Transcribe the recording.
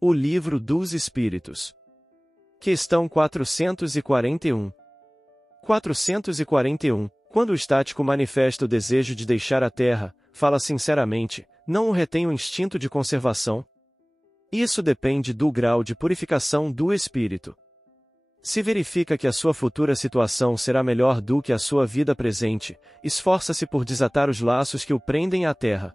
O Livro dos Espíritos. Questão 441. 441. Quando o estático manifesta o desejo de deixar a Terra, fala sinceramente, não o retém o instinto de conservação? Isso depende do grau de purificação do espírito. Se verifica que a sua futura situação será melhor do que a sua vida presente, esforça-se por desatar os laços que o prendem à Terra.